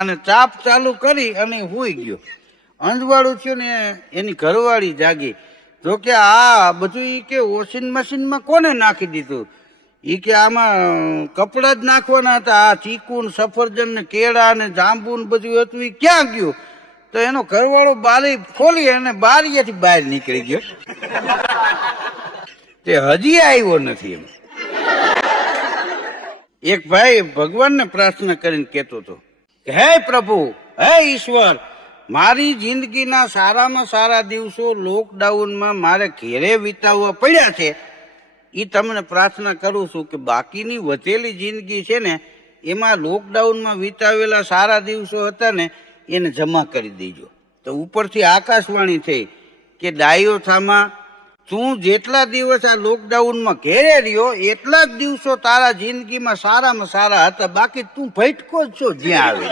અને ચાપ ચાલુ કરી અને હુઈ ગયો. અંજવાળું થયું ને એની ઘરવાળી જાગી. તો કે આ બધું ઈ કે વોશિંગ મશીનમાં કોને નાખી દીધું? ઈ કે આમાં કપડાં જ નાખવાના હતા. આ ચીકુ ને સફરજન ને કેળા ને જાંબુ ને બધું હતું એ ક્યાં ગયું? તો એનો ઘરવાળો બારી ખોલી અને બારીએથી બહાર નીકળી ગયો. તે હજી આવ્યો નથી. એમ એક ભાઈ ભગવાનને પ્રાર્થના કરીને કહેતો હતો કે હે પ્રભુ, હે ઈશ્વર, મારી જિંદગીના સારામાં સારા દિવસો લોકડાઉનમાં મારે ઘેરે વિતાવવા પડ્યા છે. એ તમને પ્રાર્થના કરું છું કે બાકીની વધેલી જિંદગી છે ને એમાં લોકડાઉનમાં વિતાવેલા સારા દિવસો હતા ને એને જમા કરી દેજો. તો ઉપરથી આકાશવાણી થઈ કે ડાયો થામા, તું જેટલા દિવસ આ લોકડાઉનમાં ઘેરે રહ્યો એટલા જ દિવસો તારા જિંદગીમાં સારામાં સારા હતા. બાકી તું ભટકો જ છો જ્યાં આવે.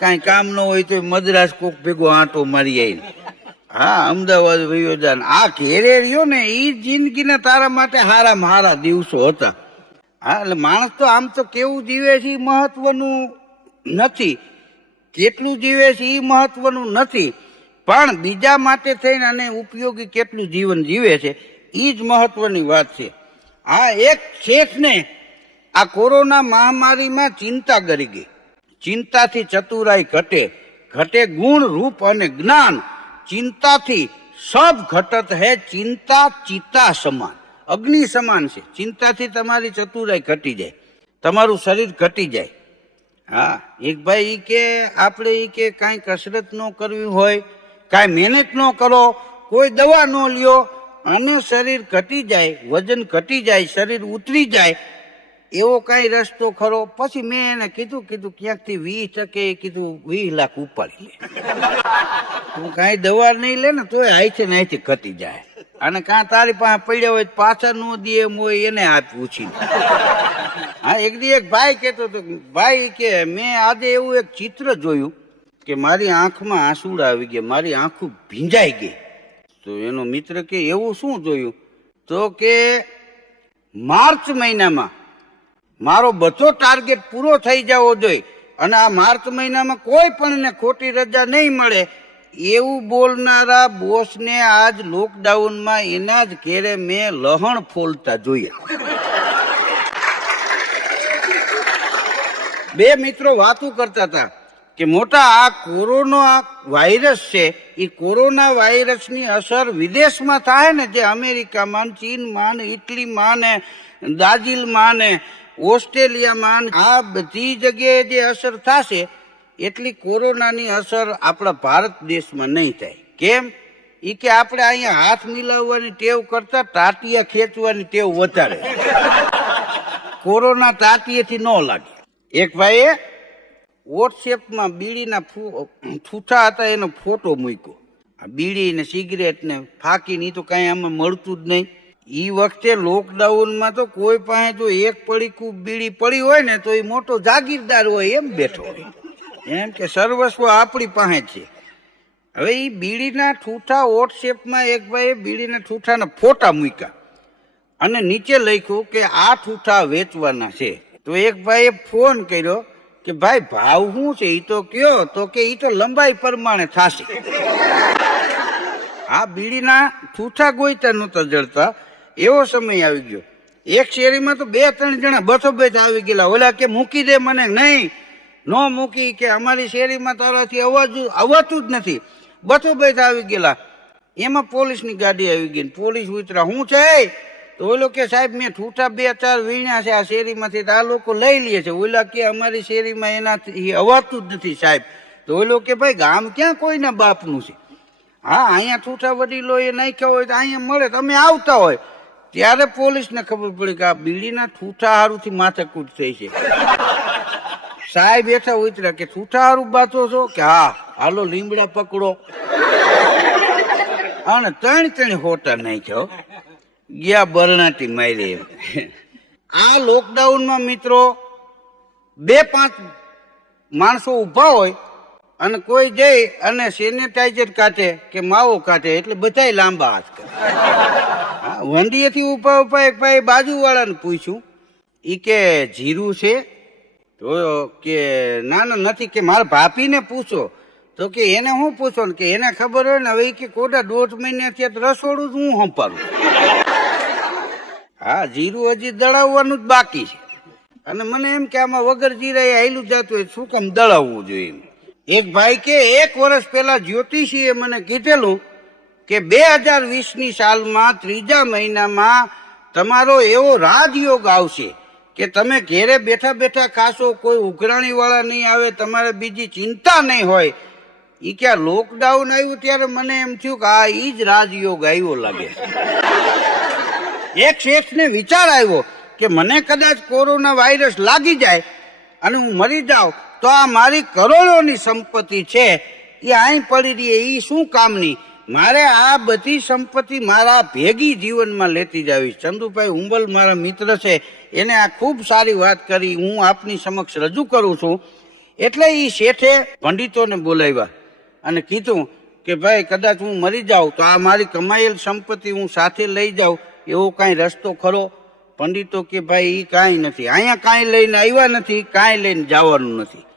કાંઈ કામ ન હોય તો મદ્રાસ કોક ભેગો આંટો મારી આવીને હા અમદાવાદ વયો જાન. આ ઘેરે રહ્યો ને એ જિંદગીના તારા માટે હારામાં હારા દિવસો હતા. હા, એટલે માણસ તો આમ તો કેવું જીવે છે એ મહત્વનું નથી, કેટલું જીવે છે એ મહત્વનું નથી, પણ બીજા માટે થઈને અને ઉપયોગી કેટલું જીવન જીવે છે એ જ મહત્વની વાત છે. આ એક શેઠને આ કોરોના મહામારીમાં ચિંતા કરી ગઈ. ચિંતાથી ચતુરાઈ ઘટે, ઘટે ગુણ રૂપ અને જ્ઞાન. ચિંતાથી સબ ઘટત હે, ચિંતા ચિતા સમાન, અગ્નિ સમાન છે. ચિંતાથી તમારી ચતુરાઈ ઘટી જાય, તમારું શરીર ઘટી જાય. હા, એક ભાઈ ઈ કે આપણે ઈ કે કાંઈ કસરત ન કરવી હોય, કાંઈ મહેનત ન કરો, કોઈ દવા ન લ્યો અને શરીર ઘટી જાય, વજન ઘટી જાય, શરીર ઉતરી જાય, એવો કાંઈ રસ્તો ખરો? પછી મેં એને કીધું ક્યાંકથી 20% કીધું 20 લાખ ઉપાડી લે. તું કાંઈ દવા નહીં લે ને તોય હાઈથી ને હાઈથી ઘટી જાય. અને કાં તારી પાસે પડ્યા હોય પાછા ન દે એમ હોય એને આ પૂછીને. હા, એક દી એક ભાઈ કહેતો હતો, ભાઈ કે મેં આજે એવું એક ચિત્ર જોયું કે મારી આંખમાં આંસુડા આવી ગયા, મારી આંખો ભીંજાઈ ગઈ. તો એનો મિત્ર કે એવું શું જોયું? તો કે માર્ચ મહિનામાં મારો બધો ટાર્ગેટ પૂરો થઈ જવો જોઈએ અને આ માર્ચ મહિનામાં કોઈ પણ ને ખોટી રજા નહીં મળે એવું બોલનારા બોસને આજ લોકડાઉનમાં એના જ ઘેરે મેં લહણ ફોલતા જોયા. બે મિત્રો વાતું કરતા હતા કે મોટા આ કોરોના વાયરસ છે એ કોરોના વાયરસની અસર વિદેશમાં થાય ને, જે અમેરિકામાં, ચીનમાં, ઇટલીમાં ને બ્રાઝિલમાં ને ઓસ્ટ્રેલિયામાં, આ બધી જગ્યાએ જે અસર થશે એટલી કોરોનાની અસર આપણા ભારત દેશમાં નહીં થાય. કેમ? એ કે આપણે અહીંયા હાથ મિલાવવાની ટેવ કરતા ટાટિયા ખેંચવાની ટેવ વધારે. કોરોના ટાટિયેથી ન લાગે. એક ભાઈએ વોટ્સએપમાં બીડીના ઠૂઠા હતા એનો ફોટો મૂક્યો. આ બીડી ને સિગરેટ ને ફાંકી ની તો કાંઈ આમાં મળતું જ નહીં. એ વખતે લોકડાઉનમાં તો કોઈ પાસે જો એક પડીકું બીડી પડી હોય ને તો એ મોટો જાગીરદાર હોય એમ બેઠો હોય, એમ કે સર્વસ્વ આપણી પાસે છે. હવે એ બીડીના ઠૂઠા વોટ્સએપમાં એક ભાઈએ બીડીના ઠૂઠાના ફોટા મૂક્યા અને નીચે લખ્યું કે આ ઠૂઠા વેચવાના છે. તો એક ભાઈએ ફોન કર્યો કે ભાઈ ભાવ શું છે એ તો કયો? તો કે એ તો લંબાઈ પ્રમાણે થશે. આ બીડીના ઠૂઠા ગોઈતા નહોતા જડતા એવો સમય આવી ગયો. એક શેરીમાં તો 2-3 જણા બથોબેથ આવી ગયેલા. ઓલા કે મૂકી દે મને. નહીં, ન મૂકી, કે અમારી શેરીમાં તારાથી અવાતું જ નથી. બથોબેથ આવી ગયેલા. એમાં પોલીસની ગાડી આવી ગઈ. પોલીસ ઉતરા, શું છે? તો ઓલો કે સાહેબ મેં ઠૂઠા 2-4 વીણ્યા છે આ શેરીમાંથી, આ લોકો લઈ લે છે. ઓલા કે અમારી શેરીમાં એનાથી અવાતું જ નથી સાહેબ. તો ઓલો કે ભાઈ ગામ ક્યાં કોઈના બાપનું છે? હા, અહીંયા ઠૂઠા વડીલો એ નાખ્યા હોય તો અહીંયા મળે, તમે આવતા હોય. ત્યારે પોલીસને ખબર પડી કે આ બીડીના ઠૂઠા હારુંથી માથાકૂટ થઈ છે. સાહેબ બેઠા ઉતર્યા કે ઠૂઠા હારું બાતો છો? કે હા, હાલો લીમડા પકડો. અને 3 હોટા નાખ્યો, ગયા બરણાટી મારી. આ લોકડાઉનમાં મિત્રો 2-5 માણસો ઊભા હોય અને કોઈ જઈ અને સેનેટાઈઝર કાઢે કે માવો કાઢે એટલે બધાય લાંબા હાથ કરે. વંડીએથી ઊભા એક ભાઈ બાજુવાળાને પૂછ્યું, એ કે જીરું છે? તો કે ના ના નથી, કે મારા ભાભીને પૂછો. તો કે એને શું પૂછો ને, કે એને ખબર હોય ને. હવે કે કોડા 1.5 મહિના થયા રસોડું જ હું સંભાળું. હા, જીરું હજી દળાવવાનું જ બાકી છે. અને મને એમ કે આમાં વગર જીરા હાયલું જતું હોય, શું કામ દળાવવું જોઈએ. એક ભાઈ કે 1 વર્ષ પહેલા જ્યોતિષીએ મને કીધેલું કે 2020ની સાલમાં 3જા મહિનામાં તમારો એવો રાજયોગ આવશે કે તમે ઘેરે બેઠા બેઠા ખાશો, કોઈ ઉઘરાણી વાળા નહીં આવે, તમારે બીજી ચિંતા નહીં હોય. એ કે લોકડાઉન આવ્યું ત્યારે મને એમ થયું કે આ ઈ જ રાજયોગ આવ્યો લાગે. એક શેઠને વિચાર આવ્યો કે મને કદાચ કોરોના વાયરસ લાગી જાય અને હું મરી જાઉં તો આ મારી કરોડોની સંપત્તિ છે એ અહીં પડી રહી, એ શું કામની. મારે આ બધી સંપત્તિ મારા ભેગી જીવનમાં લેતી જાવી. ચંદુભાઈ હુંબલ મારા મિત્ર છે, એને આ ખૂબ સારી વાત કરી, હું આપની સમક્ષ રજૂ કરું છું. એટલે એ શેઠે પંડિતોને બોલાવ્યા અને કીધું કે ભાઈ કદાચ હું મરી જાઉં તો આ મારી કમાયેલ સંપત્તિ હું સાથે લઈ જાઉં, એવો કાંઈ રસ્તો ખરો? પંડિતો કે ભાઈ એ કાંઈ નથી, અહીંયા કાંઈ લઈને આવ્યા નથી, કાંઈ લઈને જવાનું નથી.